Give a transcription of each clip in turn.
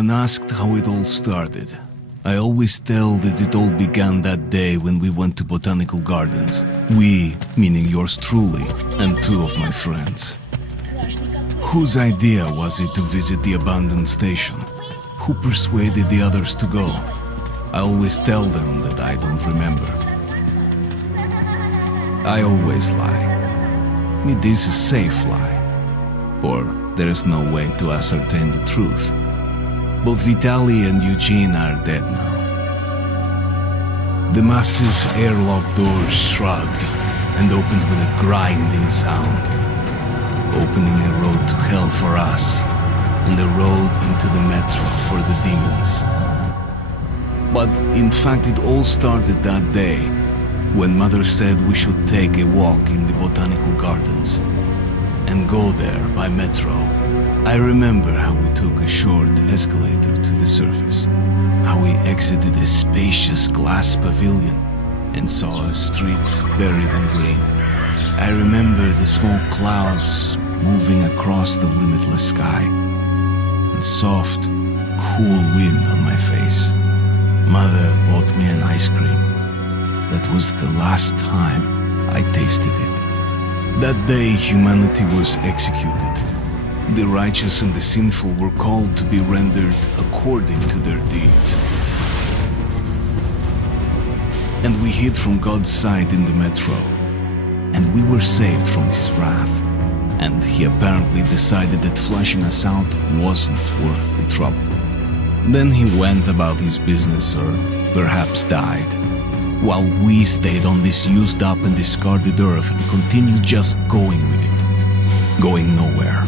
When asked how it all started, I always tell that it all began that day when we went to botanical gardens. We, meaning yours truly, and two of my friends. Whose idea was it to visit the abandoned station? Who persuaded the others to go? I always tell them that I don't remember. I always lie. It is a safe lie, or there is no way to ascertain the truth. Both Vitaly and Eugene are dead now. The massive airlock doors shrugged and opened with a grinding sound, opening a road to hell for us and a road into the metro for the demons. But in fact, it all started that day when Mother said we should take a walk in the botanical gardens and go there by metro. I remember how we took a short escalator to the surface, how we exited a spacious glass pavilion and saw a street buried in green. I remember the smoke clouds moving across the limitless sky and soft, cool wind on my face. Mother bought me an ice cream. That was the last time I tasted it. That day, humanity was executed. The righteous and the sinful were called to be rendered according to their deeds. And we hid from God's sight in the metro, and we were saved from his wrath. And he apparently decided that flushing us out wasn't worth the trouble. Then he went about his business, or perhaps died, while we stayed on this used up and discarded earth and continued just going with it, going nowhere.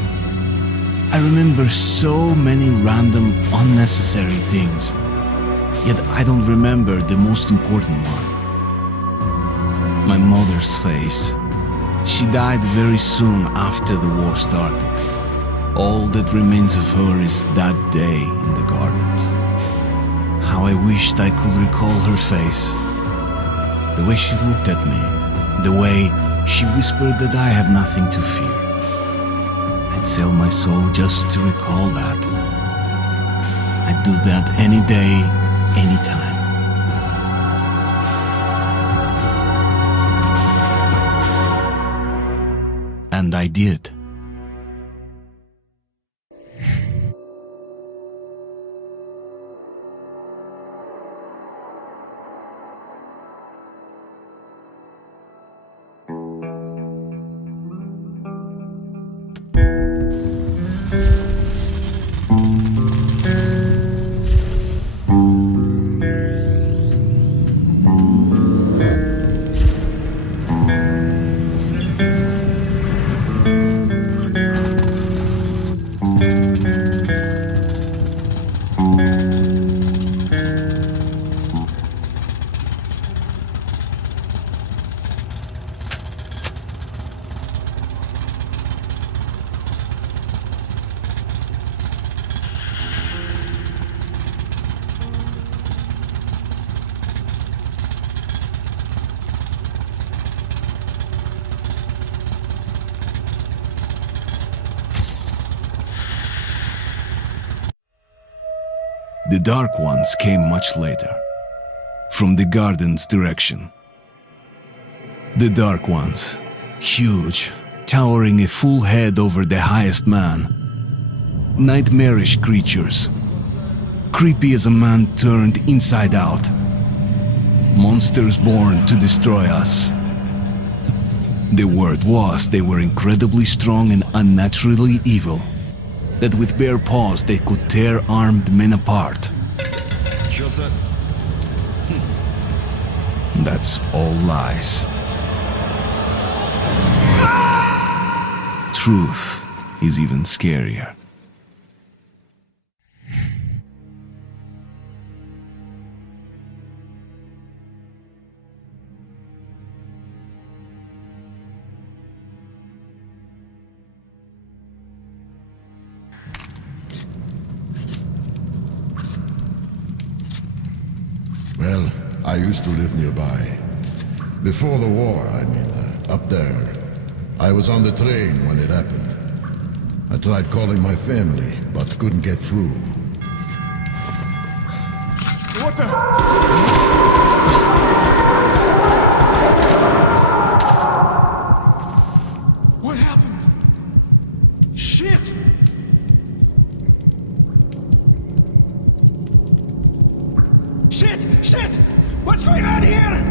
I remember so many random, unnecessary things, yet I don't remember the most important one. My mother's face. She died very soon after the war started. All that remains of her is that day in the gardens. How I wished I could recall her face. The way she looked at me, the way she whispered that I have nothing to fear. I'd sell my soul just to recall that. I'd do that any day, anytime. And I did. The Dark Ones came much later, from the garden's direction. The Dark Ones, huge, towering a full head over the highest man. Nightmarish creatures, creepy as a man turned inside out. Monsters born to destroy us. The word was they were incredibly strong and unnaturally evil, that with bare paws they could tear armed men apart. That's all lies. Truth is even scarier. Well, I used to live nearby. Before the war, up there. I was on the train when it happened. I tried calling my family, but couldn't get through. water! What happened? Shit! Shit! Shit! What's going on here?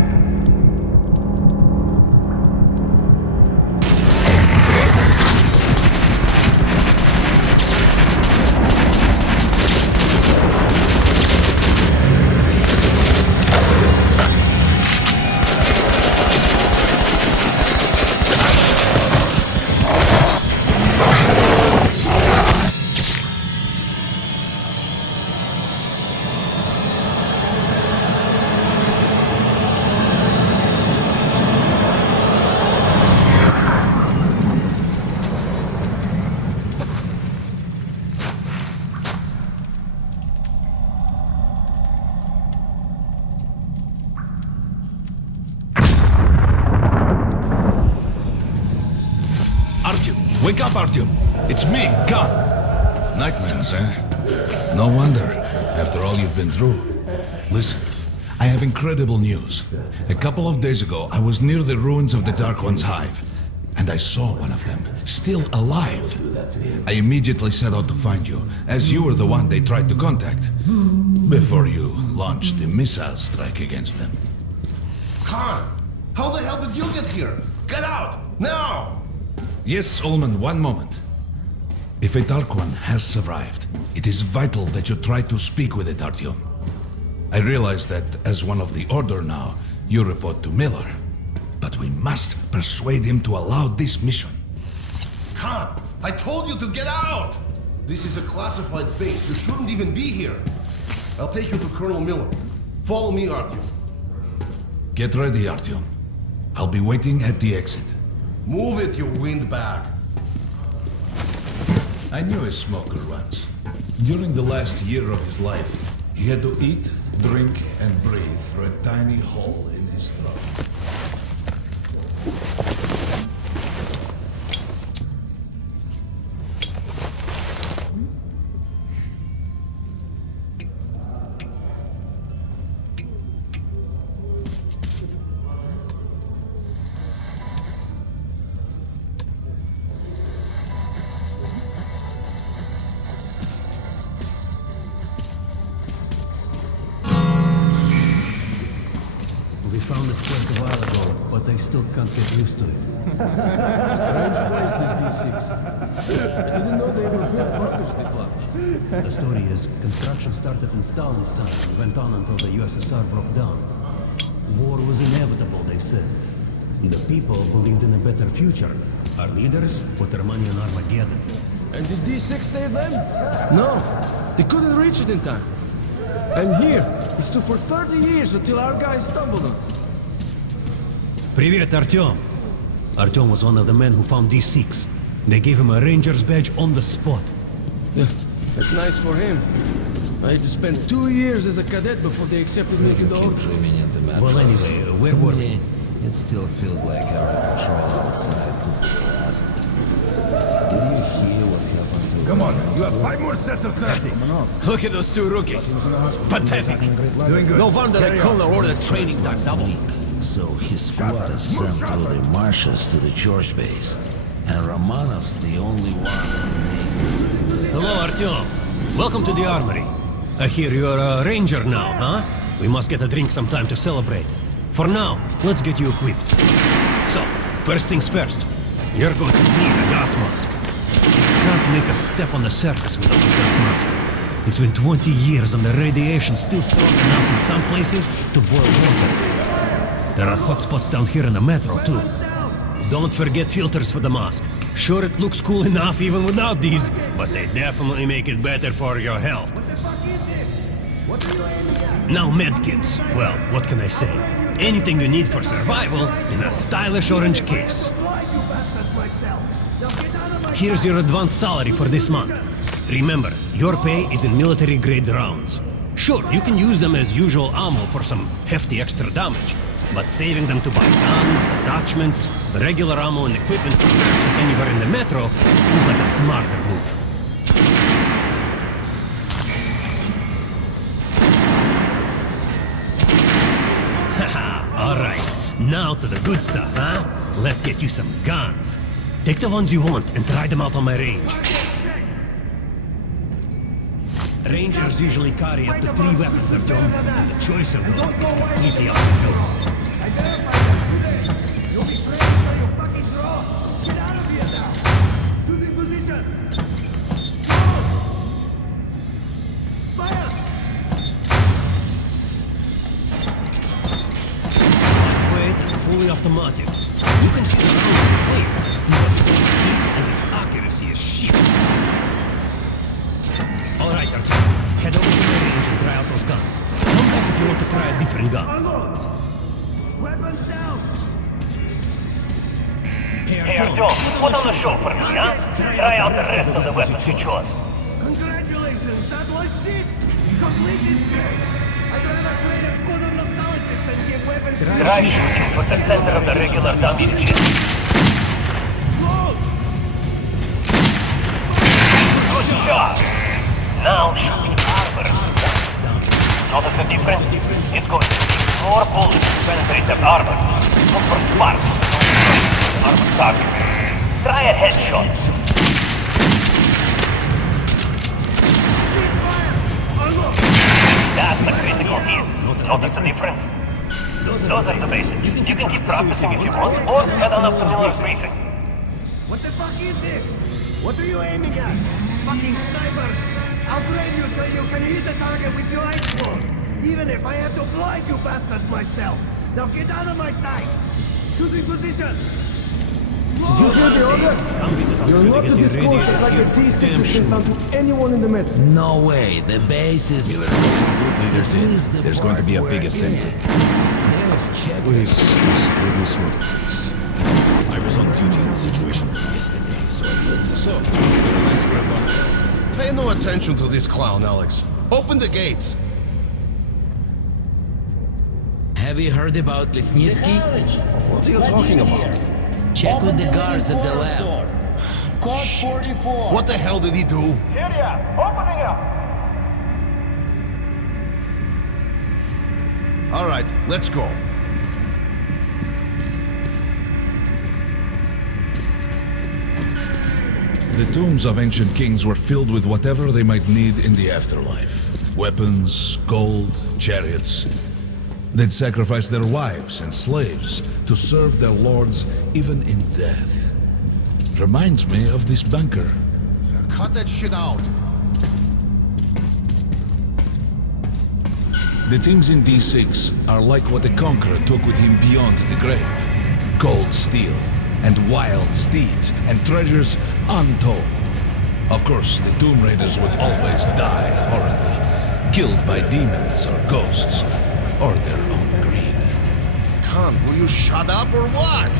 Wake up, Artyom! It's me, Khan! Nightmares, eh? No wonder, after all you've been through. Listen, I have incredible news. A couple of days ago, I was near the ruins of the Dark One's hive, and I saw one of them, still alive. I immediately set out to find you, as you were the one they tried to contact, before you launched the missile strike against them. Khan, how the hell did you get here? Get out, now! Yes, Ullman, one moment. If a Dark One has survived, it is vital that you try to speak with it, Artyom. I realize that, as one of the Order now, you report to Miller. But we must persuade him to allow this mission. Khan, I told you to get out! This is a classified base. You shouldn't even be here. I'll take you to Colonel Miller. Follow me, Artyom. Get ready, Artyom. I'll be waiting at the exit. Move it, you windbag. I knew a smoker once. During the last year of his life, he had to eat, drink, and breathe through a tiny hole in his throat. We found this place a while ago, but I still can't get used to it. Strange place, this D6. I didn't know they ever built bunkers this large. The story is, construction started in Stalin's time and went on until the USSR broke down. War was inevitable, they said. The people believed in a better future. Our leaders put their money on Armageddon. And did D6 save them? No, they couldn't reach it in time. And here, it stood for 30 years until our guys stumbled on it. Привет, Artyom. Artyom was one of the men who found D6. They gave him a ranger's badge on the spot. Yeah, that's nice for him. I had to spend 2 years as a cadet before they accepted me into the order. Dreaming in the metro. Well, anyway, where were we? It still feels like our patrol outside could be lost. Did you hear what happened to Come on, you have 5 more sets of 30. Look at those two rookies. Pathetic. Doing good. No wonder the colonel ordered training done double. So his squad is sent through the marshes to the George base. And Romanov's the only one who makes it. Hello, Artyom. Welcome to the armory. I hear you're a ranger now, huh? We must get a drink sometime to celebrate. For now, let's get you equipped. So, first things first. You're going to need a gas mask. You can't make a step on the surface without a gas mask. It's been 20 years and the radiation's still strong enough in some places to boil water. There are hotspots down here in the metro, too. Don't forget filters for the mask. Sure, it looks cool enough even without these, but they definitely make it better for your health. Now medkits. Well, what can I say? Anything you need for survival in a stylish orange case. Here's your advance salary for this month. Remember, your pay is in military-grade rounds. Sure, you can use them as usual ammo for some hefty extra damage, but saving them to buy guns, attachments, regular ammo and equipment for merchants anywhere in the metro seems like a smarter move. Now to the good stuff, huh? Let's get you some guns. Take the ones you want and try them out on my range. Rangers usually carry up to 3 weapons at them, and the choice of those is completely up to you. You'll be playing for your fucking draw! Get out of here now! Choosing position! Fire! Lightweight and fully automatic. You can see the rounds clear, but it heats and its accuracy is shit. Alright, Artyom. Head over to my range and try out those guns. Come back if you want to try a different gun. Weapons down! Hey, Artyom, put on the show for me, huh? Try out the rest of the weapons you chose. Congratulations, that was shit! Completely straight! I'd rather play a good on the politics than give weapons to Try shooting for the center of the regular dummy chip. Good job! Now shooting armor. Notice the difference? It's going to take more bullets to penetrate that armor. Look for sparks. Armor target. Try a headshot. That's the critical hit. Notice the difference? Those are the basics. You can keep practicing if you want, or head on up to Miller's briefing. What the fuck is this? What are you aiming at? Fucking snipers! I'll blame you so you can hit the target with your eyes closed, even if I have to blind you bastards myself. Now get out of my sight! Choosing position! Come visit us so they get you ready and here. Damn sure. Anyone in the metro. No way, the base is... Leaders in. There's going to be a big assembly. They have checked... Please, let me smoke, please. I was on duty in the situation yesterday, so I heard some... So, an extra bunker. Pay no attention to this clown, Alex. Open the gates. Have you heard about Lesnitsky? What are you talking about? Check with the guards at the lab. Code 44! What the hell did he do? Here ya! Opening up! All right, let's go. The tombs of ancient kings were filled with whatever they might need in the afterlife. Weapons, gold, chariots. They'd sacrifice their wives and slaves to serve their lords even in death. Reminds me of this bunker. Cut that shit out. The things in D6 are like what the Conqueror took with him beyond the grave. Cold steel, and wild steeds, and treasures untold. Of course, the Tomb Raiders would always die horribly, killed by demons or ghosts, or their own greed. Khan, will you shut up or what?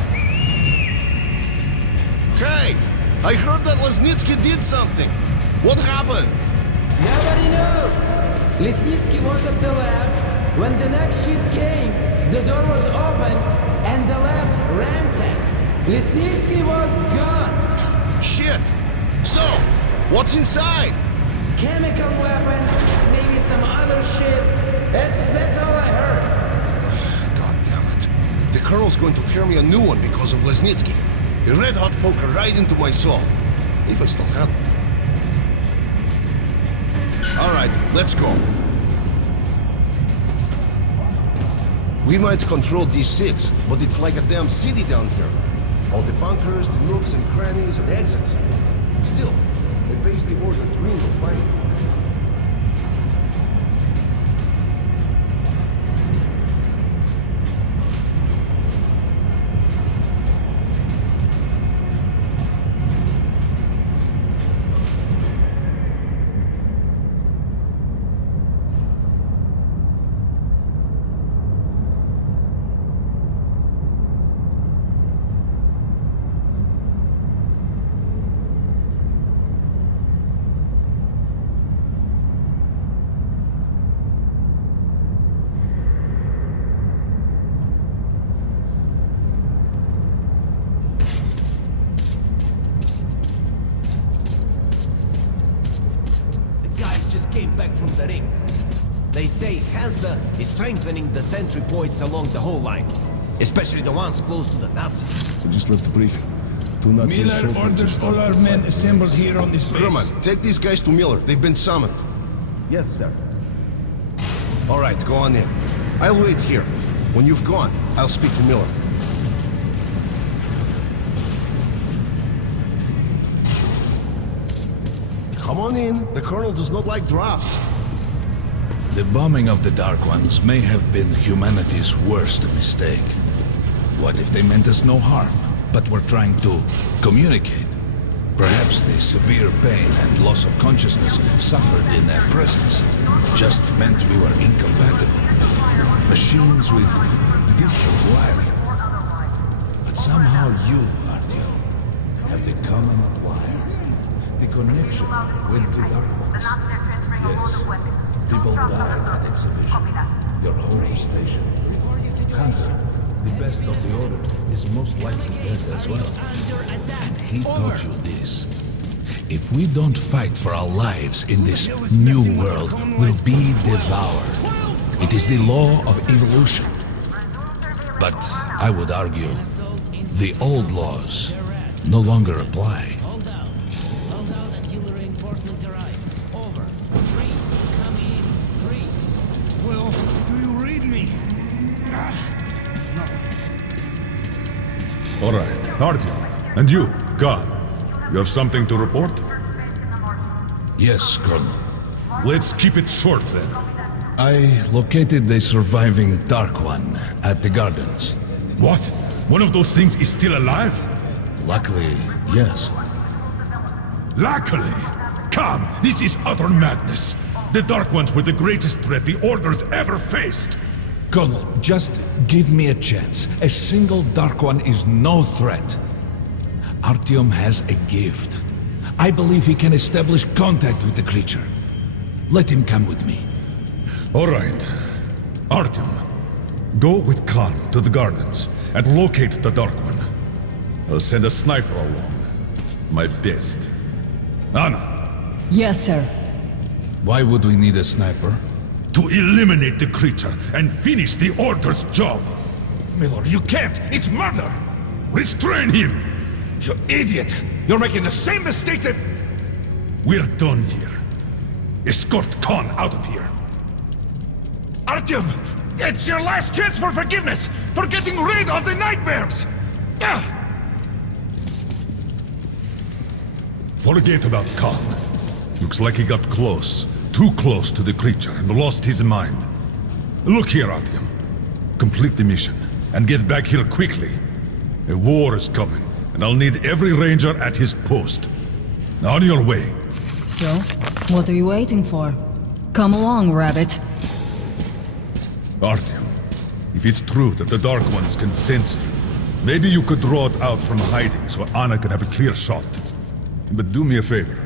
Hey, I heard that Lesnitsky did something. What happened? Nobody knows. Lesnitsky was at the lab. When the next shift came, the door was open and the lab ransacked. Lesnitsky was gone. Shit! So, what's inside? Chemical weapons, maybe some other shit. That's all I heard. God damn it. The Colonel's going to tear me a new one because of Lesnitsky. A red-hot poker right into my soul. If I still have one. Alright, let's go. We might control D6, but it's like a damn city down here. All the bunkers, the nooks and crannies and exits. Still, a base the order dream of fighting. Came back from the ring. They say Hansa is strengthening the sentry points along the whole line. Especially the ones close to the Nazis. We just left the briefing. Two Nazi Miller soldiers orders just all our men assembled here on this base. Herman, take these guys to Miller. They've been summoned. Yes, sir. All right, go on in. I'll wait here. When you've gone, I'll speak to Miller. Come on in. The Colonel does not like drafts. The bombing of the Dark Ones may have been humanity's worst mistake. What if they meant us no harm, but were trying to communicate? Perhaps the severe pain and loss of consciousness suffered in their presence just meant we were incompatible. Machines with different wiring. But somehow you, Artyom, have the common wire. The connection with the Dark Ones. Yes. People died at exhibition. Your home station. Hansen, the best of the Order, is most likely dead as well. And he taught you this. If we don't fight for our lives in this new world, we'll be devoured. It is the law of evolution. But I would argue, the old laws no longer apply. Hold out until the reinforcements arrive. Over. 3. Come in. 3. Well, do you read me? All right, Artyom. And you, Khan. You have something to report? Yes, Colonel. Let's keep it short then. I located the surviving Dark One at the gardens. What? One of those things is still alive? Luckily, yes. Luckily! Come, this is utter madness. The Dark Ones were the greatest threat the Order's ever faced. Colonel, just give me a chance. A single Dark One is no threat. Artyom has a gift. I believe he can establish contact with the creature. Let him come with me. All right. Artyom, go with Khan to the gardens and locate the Dark One. I'll send a sniper along. My best. Anna, Yes, sir. Why would we need a sniper? to eliminate the creature and finish the Order's job. Miller, you can't! It's murder! Restrain him! You idiot! You're making the same mistake that... We're done here. Escort Khan out of here. Artyom! It's your last chance for forgiveness! For getting rid of the nightmares! Forget about Khan. Looks like he got close. Too close to the creature and lost his mind. Look here, Artyom. Complete the mission and get back here quickly. A war is coming, and I'll need every ranger at his post. On your way. So, what are you waiting for? Come along, Rabbit. Artyom, if it's true that the Dark Ones can sense you, maybe you could draw it out from hiding so Anna can have a clear shot. But do me a favor.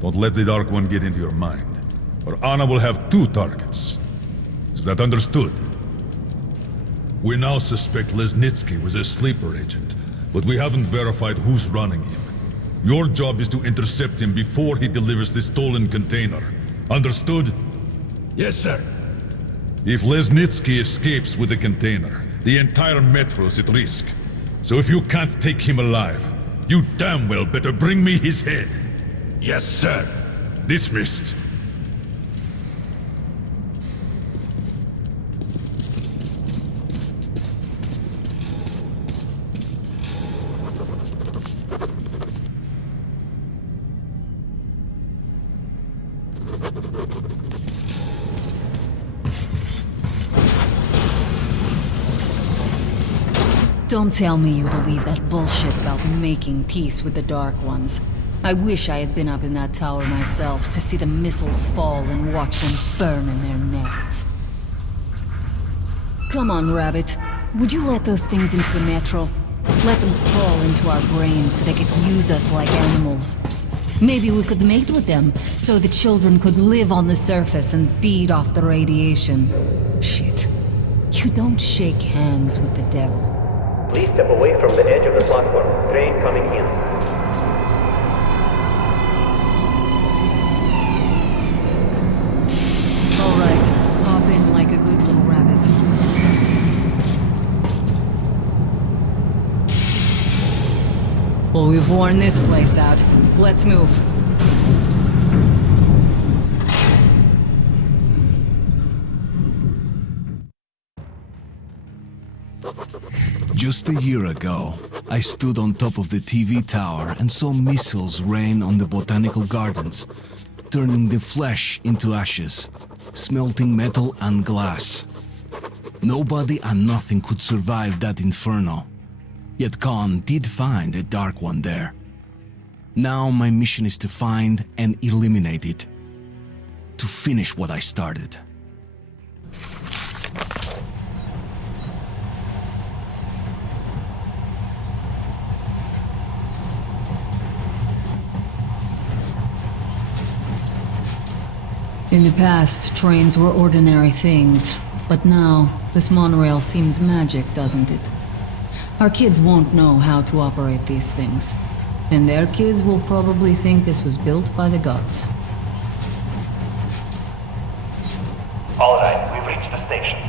Don't let the Dark One get into your mind, or Anna will have 2 targets. Is that understood? We now suspect Lesnitsky was a sleeper agent, but we haven't verified who's running him. Your job is to intercept him before he delivers the stolen container. Understood? Yes, sir. If Lesnitsky escapes with the container, the entire metro is at risk. So if you can't take him alive, you damn well better bring me his head. Yes, sir. Dismissed. Don't tell me you believe that bullshit about making peace with the Dark Ones. I wish I had been up in that tower myself to see the missiles fall and watch them burn in their nests. Come on, Rabbit. Would you let those things into the metro? Let them crawl into our brains so they could use us like animals. Maybe we could mate with them, so the children could live on the surface and feed off the radiation. Shit. You don't shake hands with the devil. Please step away from the edge of the platform. Train coming in. All right, hop in like a good little rabbit. Well, we've worn this place out. Let's move. Just a year ago, I stood on top of the TV tower and saw missiles rain on the botanical gardens, turning the flesh into ashes, smelting metal and glass. Nobody and nothing could survive that inferno. Yet Khan did find a Dark One there. Now my mission is to find and eliminate it. To finish what I started. In the past, trains were ordinary things. But now, this monorail seems magic, doesn't it? Our kids won't know how to operate these things. And their kids will probably think this was built by the gods. Alright, we've reached the station.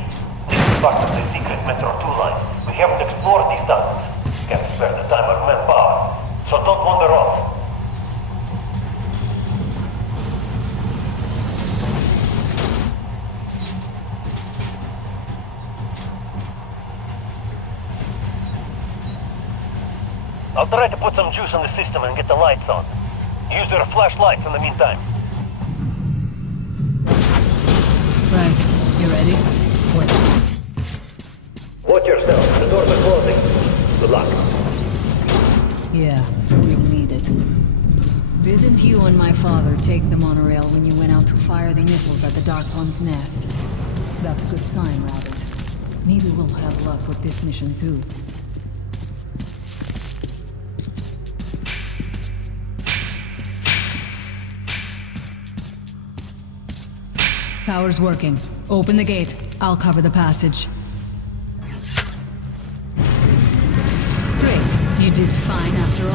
This is part of the secret Metro 2 line. We haven't explored these tunnels. Can't spare the time or manpower. So don't wander off. I'll try to put some juice on the system and get the lights on. Use your flashlights in the meantime. Right. You ready? Let's move. Watch yourself. The doors are closing. Good luck. Yeah, we'll need it. Didn't you and my father take the monorail when you went out to fire the missiles at the Dark One's nest? That's a good sign, Rabbit. Maybe we'll have luck with this mission too. Power's working. Open the gate. I'll cover the passage. Great. You did fine after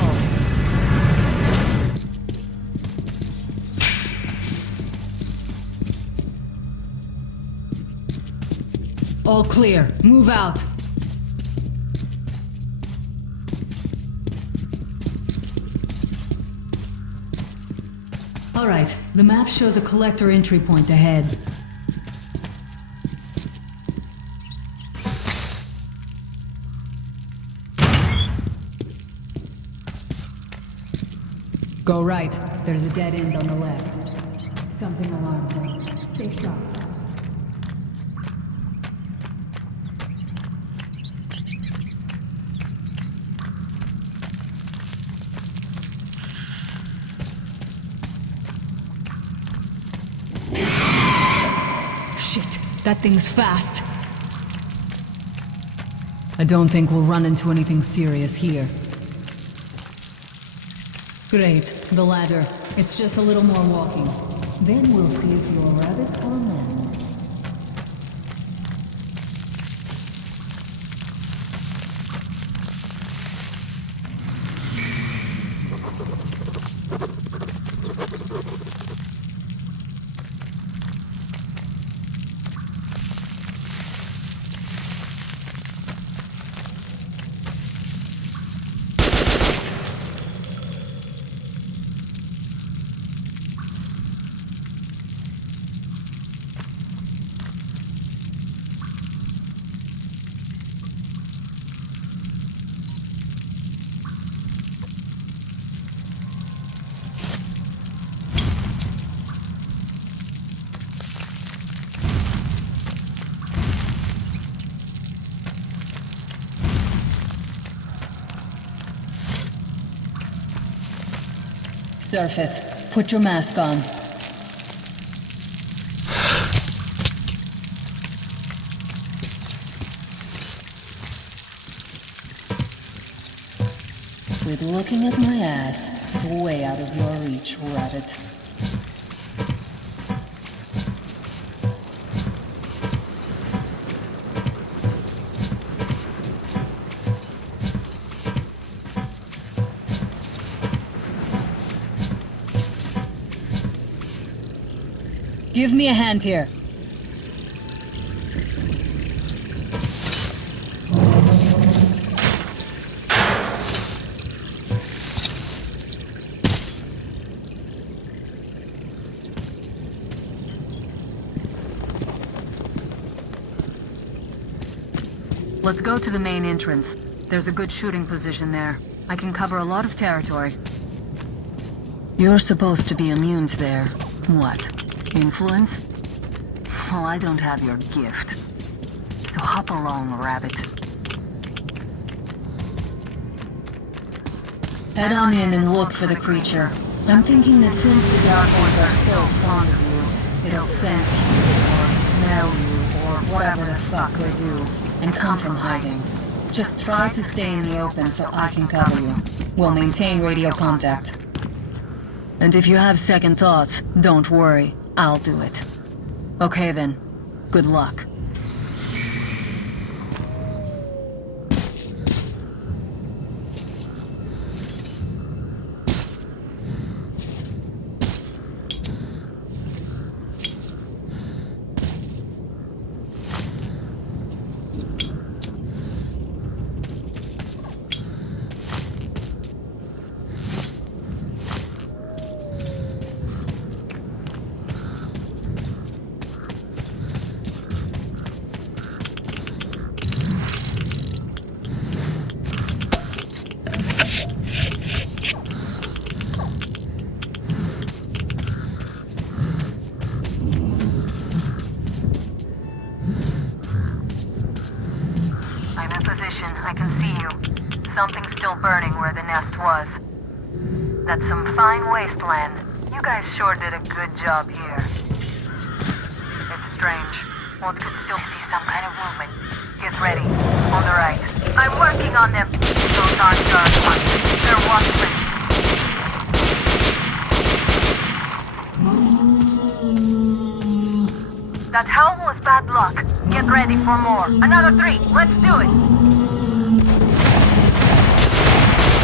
all. All clear. Move out. All right. The map shows a collector entry point ahead. Go right. There's a dead end on the left. Something alarmed me. Stay sharp. Shit, that thing's fast. I don't think we'll run into anything serious here. Great, the ladder. It's just a little more walking. Then we'll see if you're a rabbit or a man. Surface. Put your mask on. Quit looking at my ass. It's way out of your reach, Rabbit. Give me a hand here. Let's go to the main entrance. There's a good shooting position there. I can cover a lot of territory. You're supposed to be immune to their... what? Influence? Well, I don't have your gift. So hop along, rabbit. Head on in and look for the creature. I'm thinking that since the Dark Ones are so fond of you, it'll sense you, or smell you, or whatever the fuck they do, and come from hiding. Just try to stay in the open so I can cover you. We'll maintain radio contact. And if you have second thoughts, don't worry. I'll do it. Okay then. Good luck. I can see you. Something's still burning where the nest was. That's some fine wasteland. You guys sure did a good job here. It's strange. One could still see some kind of movement. Get ready. On the right. I'm working on them. Those aren't dark ones. They're watchmen. That howl was bad luck. Get ready for more. Another 3. Let's do it.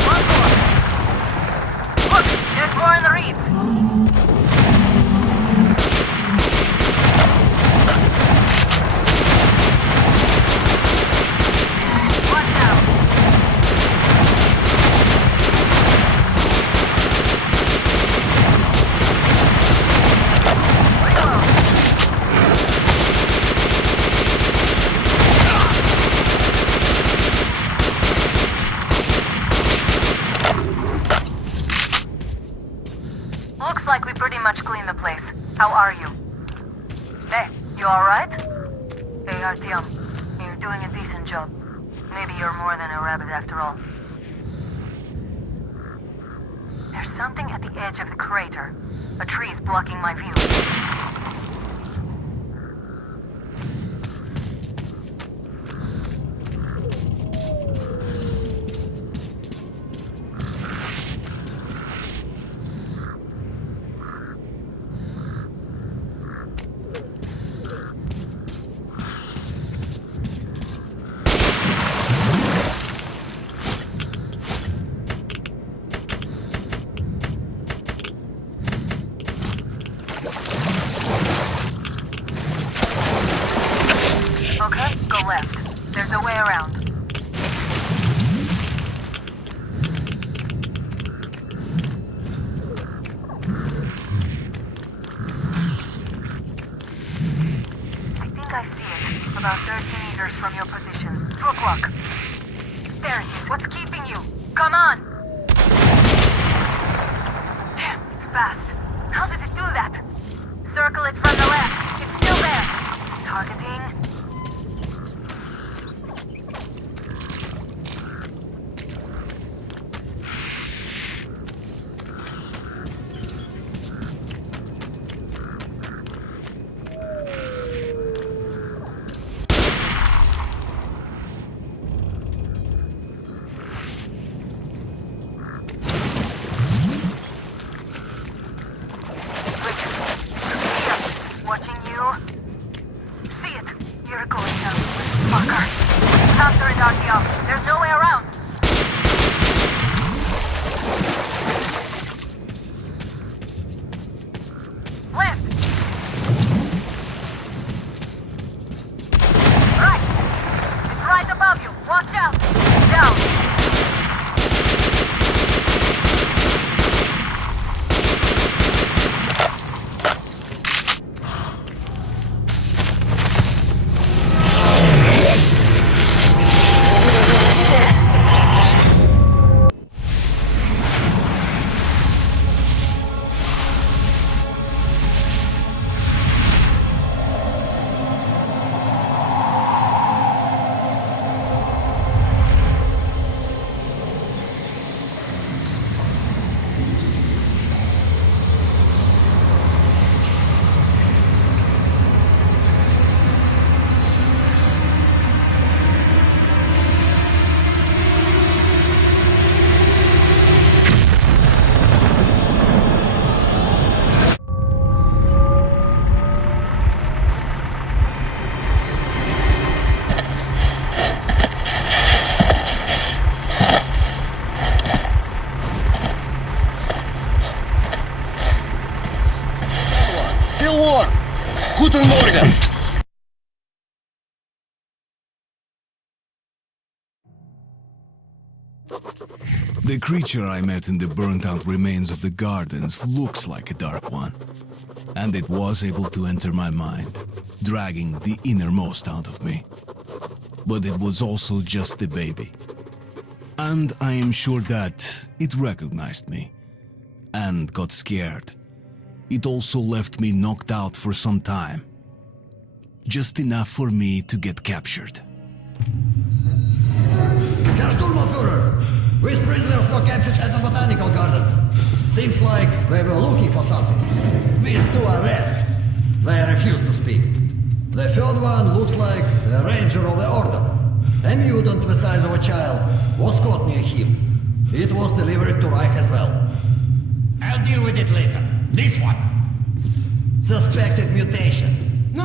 One more. Look, there's more in the reeds. Watch out. Looks like we pretty much cleaned the place. How are you? Hey, you alright? Hey, Artyom, you're doing a decent job. Maybe you're more than a rabbit after all. There's something at the edge of the crater. A tree's blocking my view. Okay, go left. There's a way around. I think I see it. About 30 meters from your position. 2 o'clock. There it is. What's keeping you? Come on! Damn, it's fast. How did it do that? Circle it from the left. It's still there. Targeting. Guten Morgen! The creature I met in the burnt-out remains of the gardens looks like a dark one. And it was able to enter my mind, dragging the innermost out of me. But it was also just a baby. And I am sure that it recognized me and got scared. It also left me knocked out for some time. Just enough for me to get captured. Herr Sturmbannführer! These prisoners were captured at the botanical gardens. Seems like they were looking for something. These two are red. They refuse to speak. The third one looks like a ranger of the order. A mutant the size of a child was caught near him. It was delivered to Reich as well. I'll deal with it later. This one. Suspected mutation. No,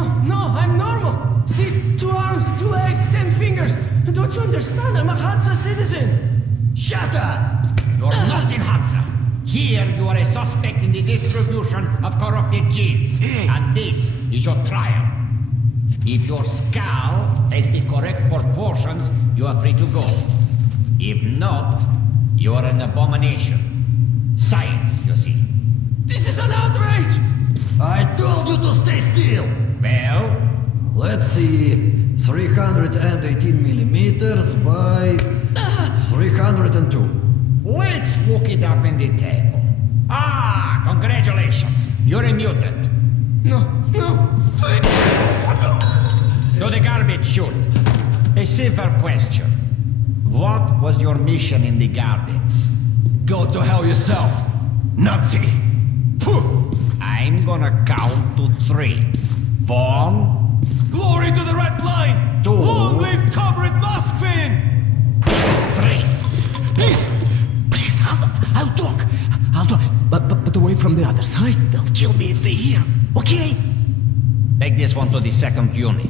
I'm normal. See, 2 arms, 2 legs, 10 fingers. Don't you understand? I'm a Hansa citizen. Shut up! You're not in Hansa. Here you are a suspect in the distribution of corrupted genes. And this is your trial. If your skull has the correct proportions, you are free to go. If not, you are an abomination. Science, you see. This is an outrage! I told you to stay still! Well? Let's see... 318 millimeters by... 302. Let's look it up in the table. Ah, congratulations. You're a mutant. No. To the garbage chute. A simple question. What was your mission in the gardens? Go to hell yourself, Nazi! I'm gonna count to 3. 1... Glory to the red line! 2... Long live Comrade Moskvin! 3... Please, I'll talk. But away from the other side. They'll kill me if they hear. Okay? Take this one to the 2nd unit.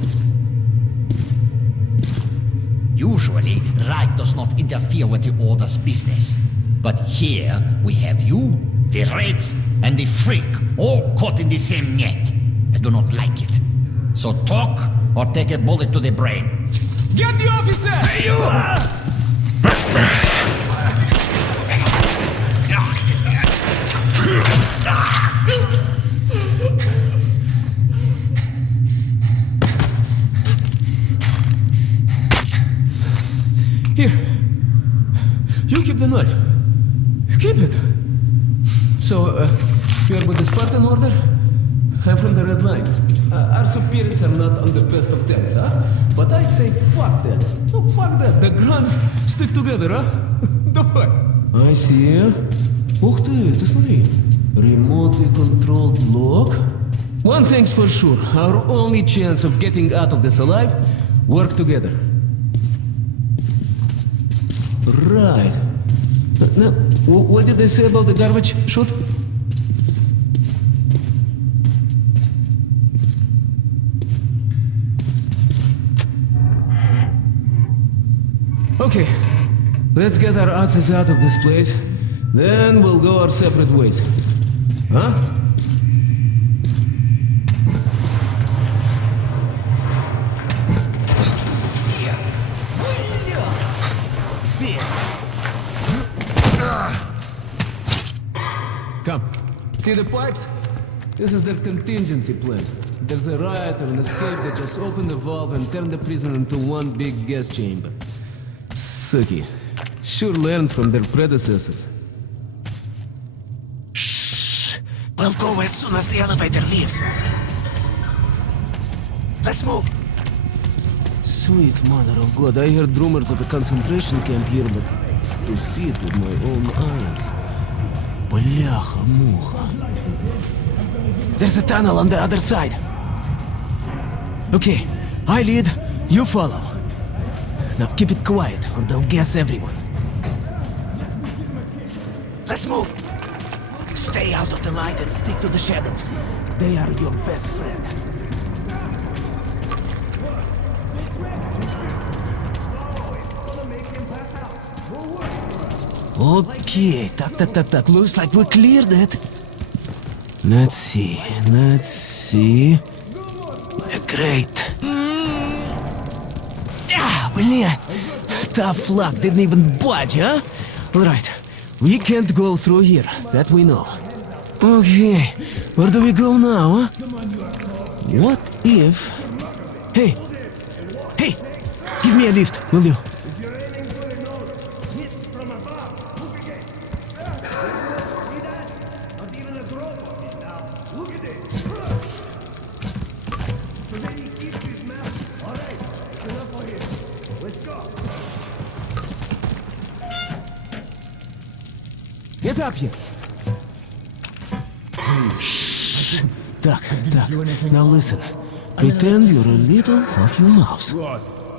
Usually, Reich does not interfere with the Order's business. But here, we have you, the Reds, and the Freak, all caught in the same net. I do not like it. So talk, or take a bullet to the brain. Get the officer! Hey, you! Here. You keep the knife. Keep it. So, you're with the Spartan Order? I'm from the Red Line. Our superiors are not on the best of terms, huh? But I say fuck that. Oh, fuck that. The grunts stick together, huh? Давай. I see. Ух ты смотри. Remotely controlled lock. One thing's for sure. Our only chance of getting out of this alive, work together. Right. Now, what did they say about the garbage chute? Okay, let's get our asses out of this place. Then we'll go our separate ways. Huh? Come. See the pipes? This is their contingency plan. There's a riot or an escape that just open the valve and turn the prison into one big gas chamber. Sucky. Sure learned from their predecessors. Shh! We'll go as soon as the elevator leaves. Let's move! Sweet mother of God, I heard rumors of a concentration camp here, but to see it with my own eyes... Бляха-муха. There's a tunnel on the other side. Okay, I lead, you follow. Now keep it quiet, or they'll gas everyone. Let's move! Stay out of the light and stick to the shadows. They are your best friend. Okay, так. Looks like we cleared it. Let's see. Great. Блин, tough luck, didn't even budge, huh? Alright, we can't go through here, that we know. Okay, where do we go now, huh? What if... Hey! Hey! Give me a lift, will you? Get up here! Shh! Duck. Now listen. Pretend you're a little fucking mouse.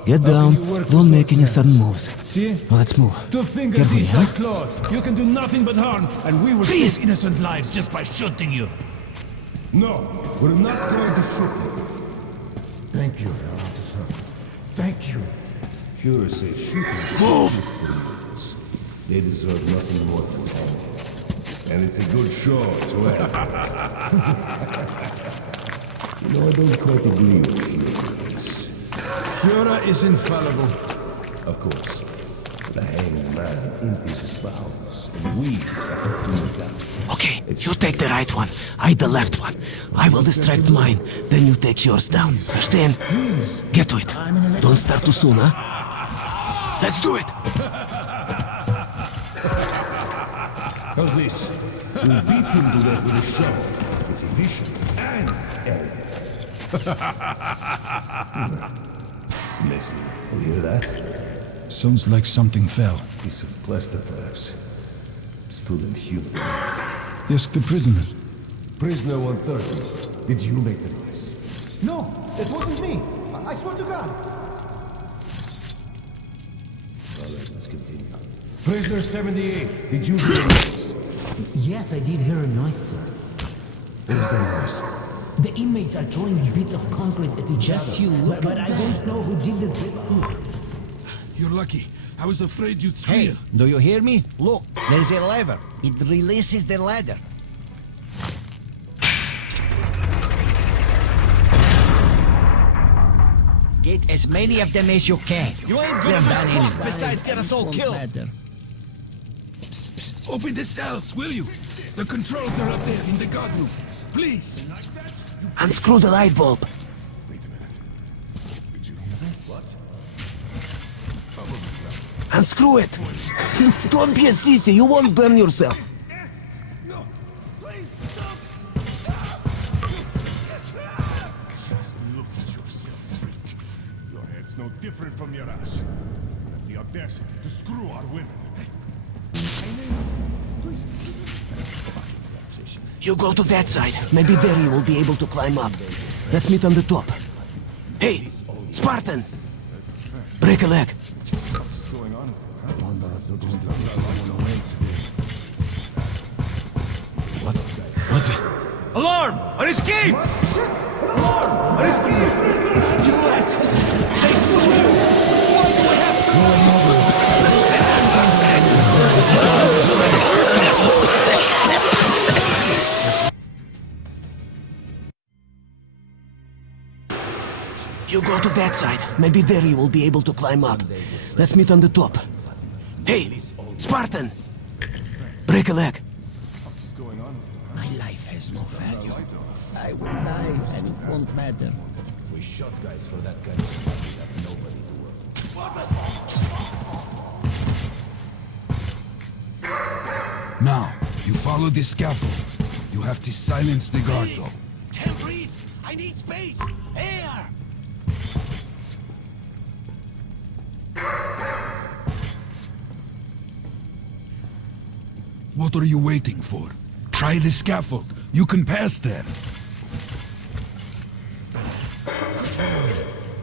Get down, don't make any sudden moves. See? Now let's move. 2 fingers Carefully, each huh? like cloth. You can do nothing but harm, and we will Freeze! save innocent lives just by shooting you. No, we're not going to shoot them. Thank you, officer. Thank you. Führer says shooters Move! They deserve nothing more than honor. And it's a good show as well. You know, I don't quite agree with Führer. Führer is infallible. Of course. The hanged man empties his bowels, and we have to clean it down. Okay, you take the right one, I the left one. I will distract mine, then you take yours down. Understand? Get to it. Don't start too soon, huh? Let's do it! How's this? We'll beat him to death with a shovel. It's efficient and elegant. Listen, you hear that? Sounds like something fell. Piece of plaster, perhaps. Still human. Ask the prisoner. Prisoner 130. Did you make the noise? No, it wasn't me. I swear to God. Alright, let's continue. Prisoner 78. Did you hear the noise? Yes, I did hear a noise, sir. What was that noise? The inmates are throwing bits of concrete at each other, but I don't know who did this. You're lucky. I was afraid you'd Hey, squeal. do you hear me? Look, there's a lever. It releases the ladder. Get as many of them as you can. You ain't They're gonna do not squat anybody. besides get us all killed. Psst, psst. Open the cells, will you? The controls are up there in the guard room. Please. Unscrew the light bulb. Wait a minute. Did you hear that? What? Unscrew it. Don't be a sissy, you won't burn yourself. No, please don't. Stop. Just look at yourself, freak. Your head's no different from your ass. You have the audacity to screw our women. Please. You go to that side. Maybe there you will be able to climb up. Let's meet on the top. Hey, Spartan! Break a leg. What's going on? I wonder if they're going to take everyone away today. What the? Alarm! On escape! Alarm! On escape! You asshole! They flew in! Why do I have to... You go to that side. Maybe there you will be able to climb up. Let's meet on the top. Hey, Spartan! Break a leg. What's going on? My life has no value. I will die, and it won't matter. If we shot guys for that kind of stuff, we'd have nobody to work. Now, you follow the scaffold. You have to silence the guard dog. Can't breathe. I need space. Air. What are you waiting for? Try the scaffold. You can pass there.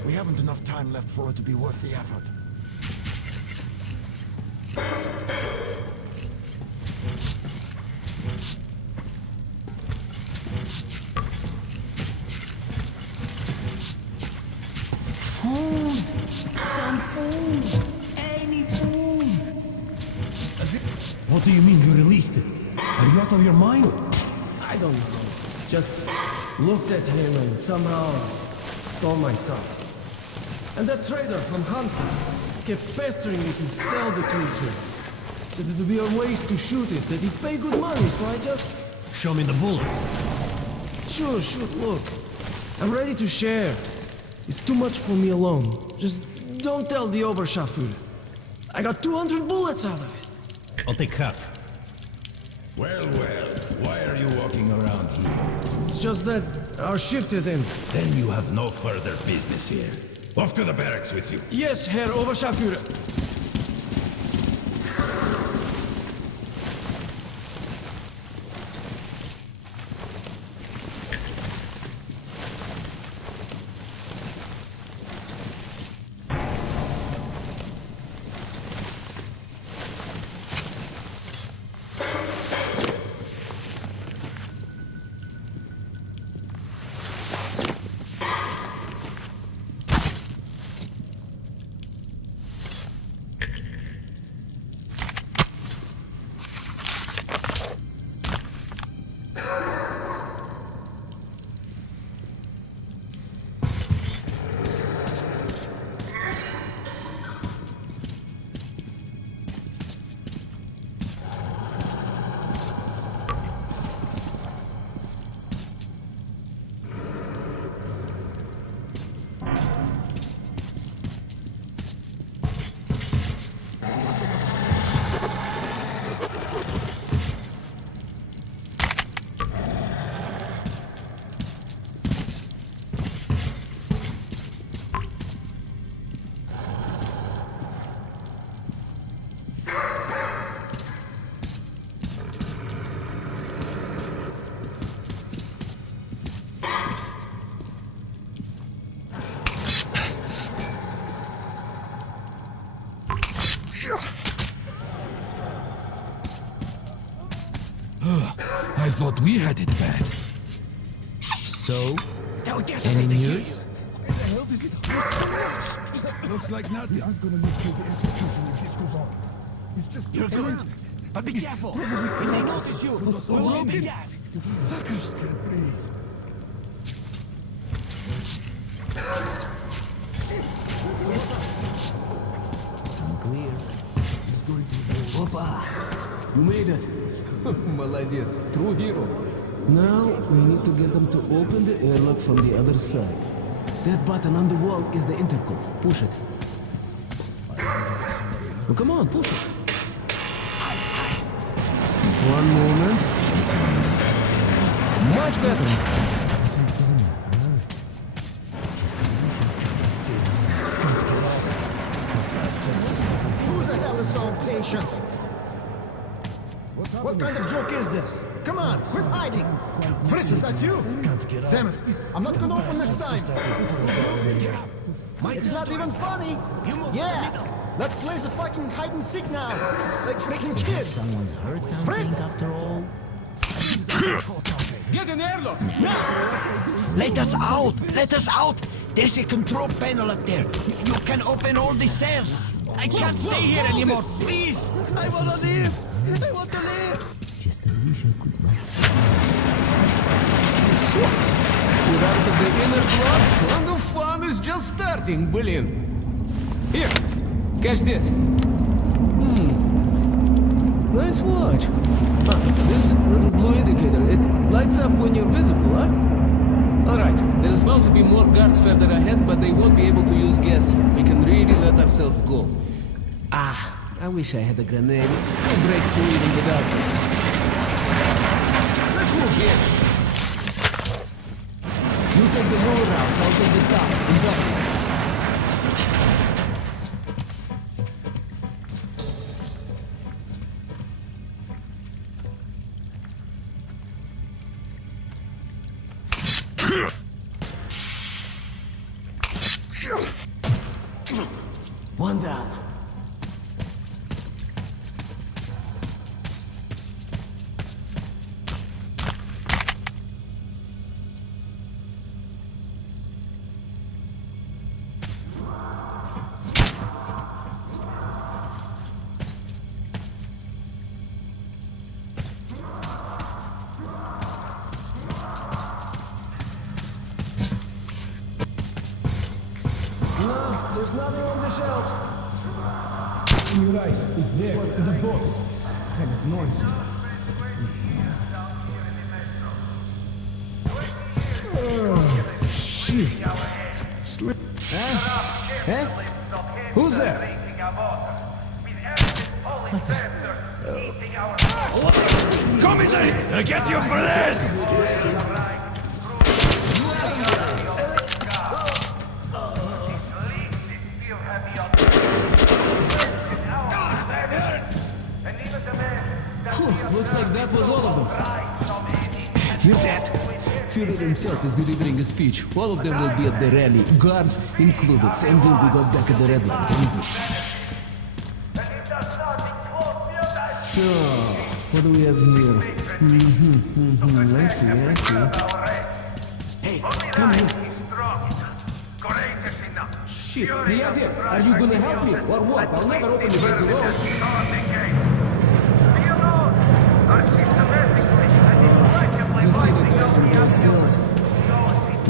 We haven't enough time left for it to be worth the effort. Food! Some food! Any food! What do you mean you released it? Are you out of your mind? I don't know. Just looked at him and somehow So my son. And that trader from Hansen kept pestering me to sell the creature. Said it would be a waste to shoot it, that it'd pay good money, so I just... Show me the bullets. Sure, look. I'm ready to share. It's too much for me alone. Just don't tell the Oberscharführer. I got 200 bullets out of it. I'll take half. Well, why are you walking around here? It's just that our shift is in. Then you have no further business here. Off to the barracks with you. Yes, Herr Oberscharführer. I thought we had it bad. So, any news? Where the hell does it looks like not. They aren't gonna make the execution if this goes on. It's just You're good, but be careful. If they notice you, we'll all be gassed. Fuckers can't breathe. I'm clear. He's going to Opa! You made it! Молодец, true hero. Now we need to get them to open the airlock from the other side. That button on the wall is the intercom. Push it. Oh, come on, push it. One moment. Much better. Who the hell is so patient? What kind of joke is this? Come on, quit hiding! Fritz, is that you? Damn it, I'm not gonna open next time! It's not even funny! Yeah! Let's play the fucking hide and seek now! Like freaking kids! Someone's heard something Fritz! after all. Get an airlock! Now! Let us out! Let us out! There's a control panel up there. You can open all the cells. I can't stay here anymore. Please! I wanna leave! I want to live! We're out of the inner block, and the fun is just starting, William. Here, catch this. Nice watch. This little blue indicator, it lights up when you're visible, huh? Alright, there's bound to be more guards further ahead, but they won't be able to use gas here. We can really let ourselves go. I wish I had a grenade. I'll break through even without this. Let's move here. You take the lower route, I'll take the top. And down. One down. nothing on the shelf. You're right. It's there in the box. Kind of noisy. Shit. Sleep. Huh? Eh? Who's there? Commissary! I'll get you for this! Looks like that was all of them. Hear that? Führer himself is delivering a speech. All of them will be at the rally, guards included. Same deal we got back at the Red Line, believe me. So, what do we have here? I see. Hey, come here. Shit, приятель, are you gonna help me? Or what? I'll never open the gates alone. You see the guys in those cells?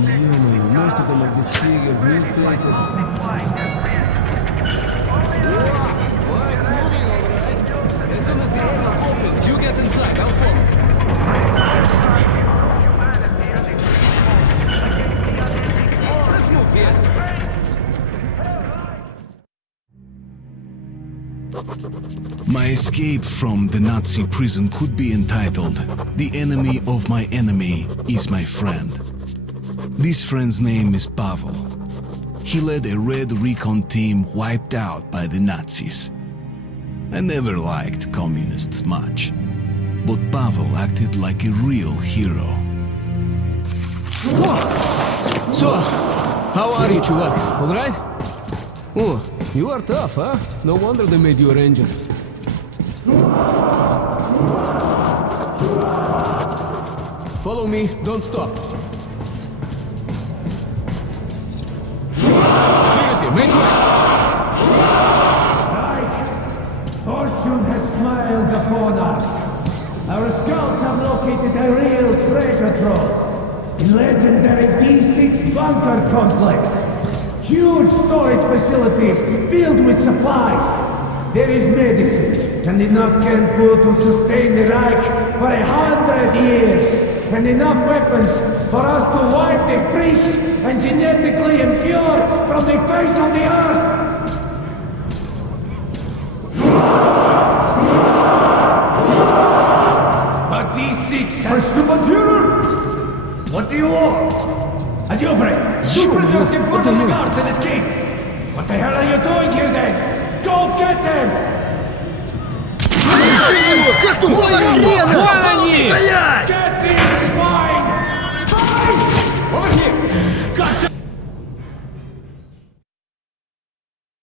Yeah, most of them are disfigured, mutated. Oh, it's moving all right. As soon as the airlock opens, you get inside. I'll follow. Let's move, Piet. My escape from the Nazi prison could be entitled "The enemy of my enemy is my friend." This friend's name is Pavel. He led a red recon team wiped out by the Nazis. I never liked communists much, but Pavel acted like a real hero. So, how are you, chuvak? All right? Oh, you are tough, huh? No wonder they made you a ranger. Follow me, don't stop. Security, make way! Fortune has smiled upon us. Our scouts have located a real treasure trove. A legendary D6 bunker complex. Huge storage facilities filled with supplies. There is medicine and enough canned food to sustain the Reich for 100 years. And enough weapons for us to wipe the freaks and genetically impure from the face of the earth. But these six has to mature. What do you want? A jailbreak! Two prisoners get one of the guards and escape! What the hell are you doing here then? Go get them! Вон они!